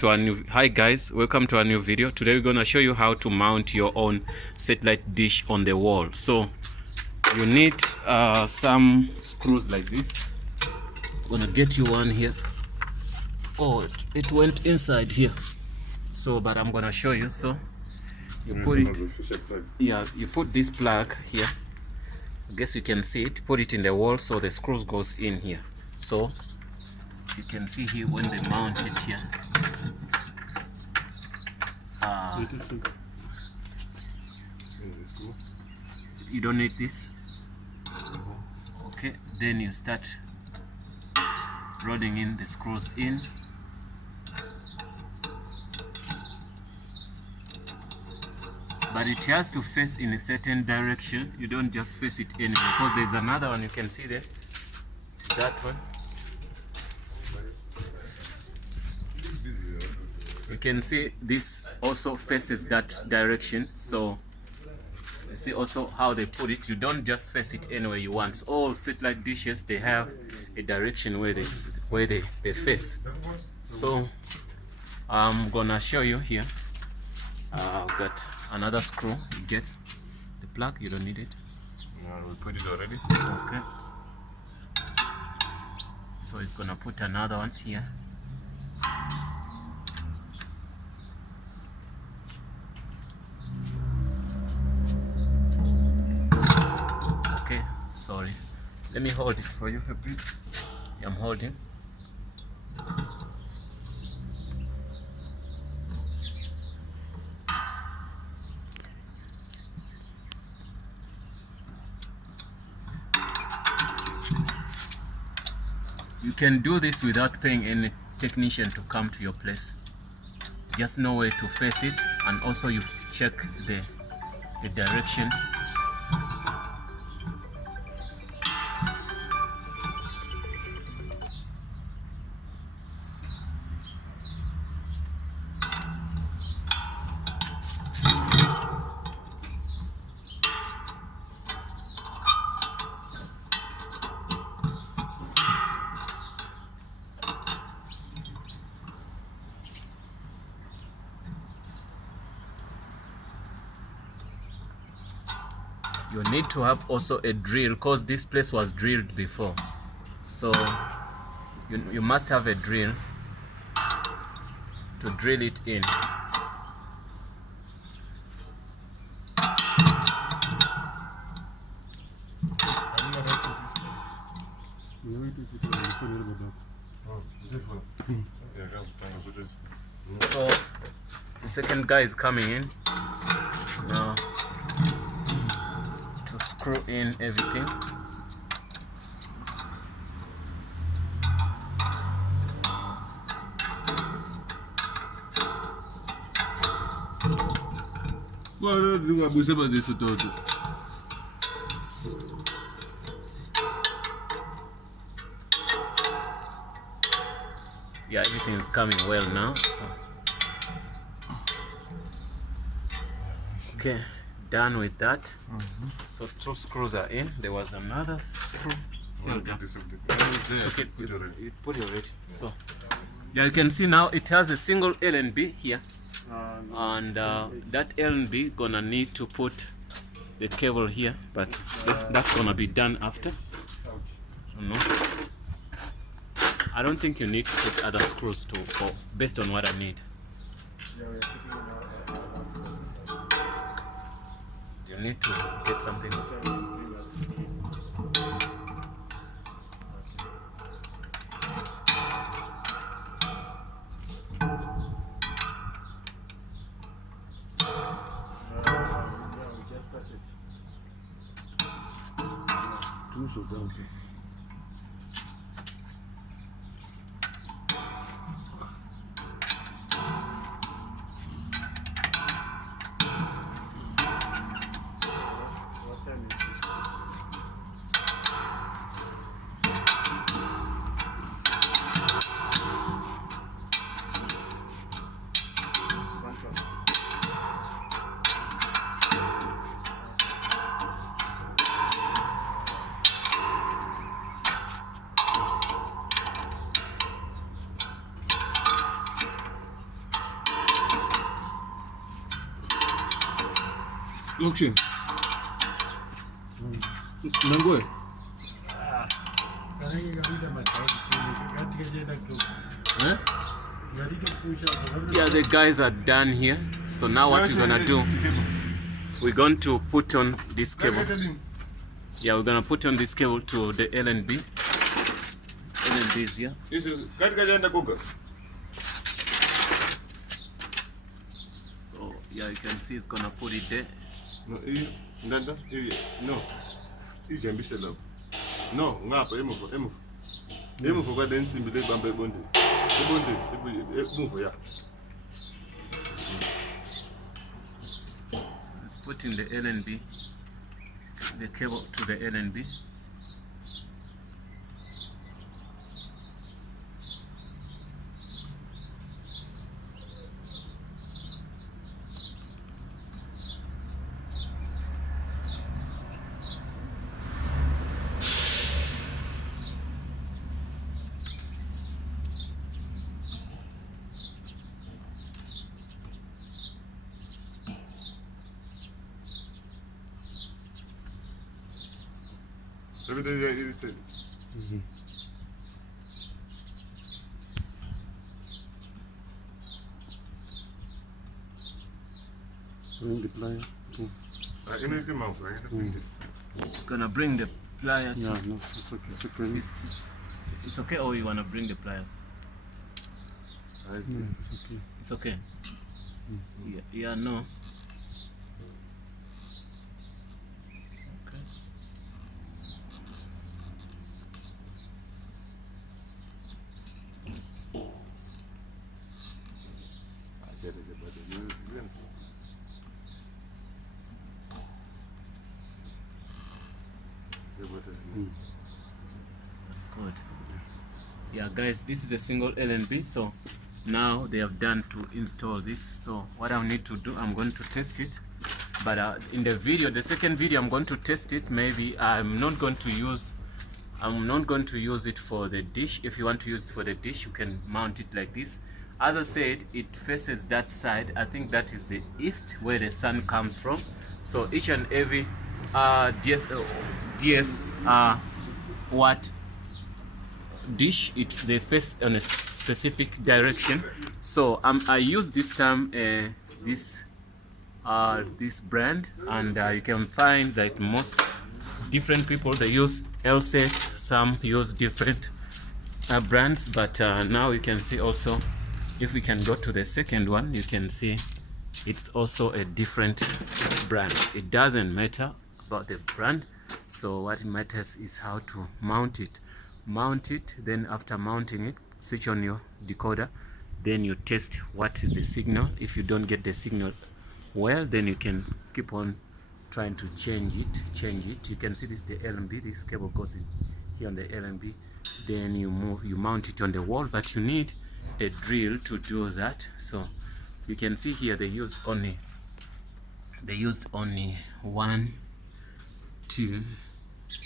Hi guys, welcome to a new video. Today we're going to show you how to mount your own satellite dish on the wall. So you need some screws like this. I'm gonna get you one here. Oh, it went inside here, so but I'm gonna show you. So you put it, you put this plug here. I guess you can see it. Put it in the wall so the screws goes in here. So you can see here when they mount it here. You don't need this. Okay, then you start rolling in the screws in. But it has to face in a certain direction. You don't just face it anywhere, because there's another one you can see there. That one. You can see this also faces that direction. So you see also how they put it. You don't just face it anywhere you want. So all satellite dishes, they have a direction where they face. So I'm gonna show you here. I've got another screw. You get the plug. You don't need it. No, we put it already. Okay. So it's gonna put another one here. Okay, sorry. Let me hold it for you a bit. I'm holding. You can do this without paying any technician to come to your place. Just know where to face it, and also you check the direction. You need to have also a drill, because this place was drilled before. So you must have a drill to drill it in. So the second guy is coming in now to screw in everything. Yeah, everything is coming well now. So okay, done with that. So 2 screws are in. There was another screw. Put it already. So yeah, you can see now it has a single L and B here, and that L and B gonna need to put the cable here, but that's gonna be done after. I don't think you need to put other screws based on what I need. You need to get something. Okay. Nangoe. Yeah, the guys are done here. So now what we're gonna do, we're going to put on this cable. Yeah, we're gonna put on this cable to the LNB. LNB is here. So yeah, you can see it's gonna put it there. No, ngapha emuva kwale nsimbi lebamba ebonde emuva ya. So let's put in the LNB, the cable to the LNB. Everything is steady. Bring the plier. Gonna bring the pliers. Yeah, no, it's okay. It's okay. It's okay, or you wanna bring the pliers? No, it's okay. It's okay. Yeah, no. Okay. That's good. Yeah, guys, this is a single LNB. So now they have done to install this. So what I need to do, I'm going to test it. But in the video, the second video, I'm going to test it. Maybe I'm not going to use it for the dish. If you want to use it for the dish, you can mount it like this. As I said, it faces that side. I think that is the east where the sun comes from. So each and every DS what dish, they face on a specific direction. So I use this time this brand, and you can find that most different people, they use LSET, some use different brands, but now you can see also, if we can go to the second one, you can see it's also a different brand. It doesn't matter about the brand, so what matters is how to mount it. Then after mounting it, switch on your decoder, then you test what is the signal. If you don't get the signal well, then you can keep on trying to change it. You can see this is the LNB. This cable goes in here on the LNB. Then you mount it on the wall, but you need a drill to do that. So you can see here they used only 1, 2,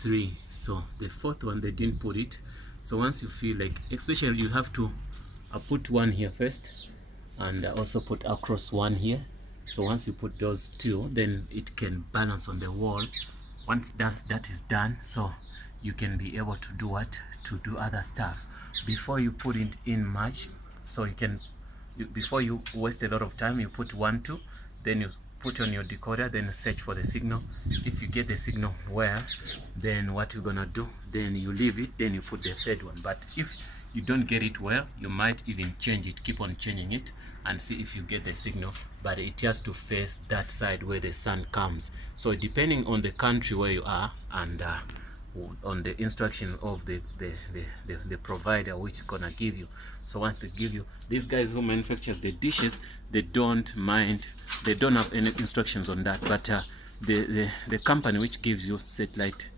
3. So the fourth one they didn't put it. So once you feel like, especially you have to put one here first, and also put across one here. So once you put those two, then it can balance on the wall. Once that is done, so you can be able to do other stuff before you put it in much. So you can, before you waste a lot of time, you put 1, 2, then you put on your decoder, then search for the signal. If you get the signal well, then what you're gonna do, then you leave it, then you put the third one. But if you don't get it well, you might even change it, keep on changing it, and see if you get the signal. But it has to face that side where the sun comes. So depending on the country where you are, and on the instruction of the provider which gonna give you. So once they give you, these guys who manufactures the dishes, they don't mind, they don't have any instructions on that, but the company which gives you satellite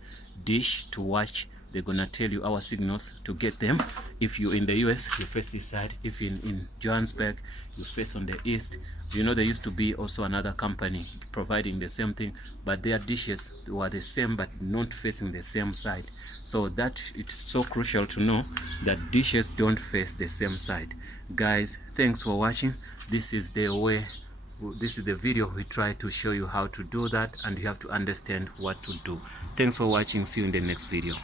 dish to watch, they're gonna tell you our signals to get them. If you're in the US, you face this side. If you're in Johannesburg, you face on the east. You know, there used to be also another company providing the same thing, but their dishes were the same but not facing the same side. So that it's so crucial to know that dishes don't face the same side. Guys, thanks for watching. This is the way this is the video we try to show you how to do that, and you have to understand what to do. Thanks for watching. See you in the next video.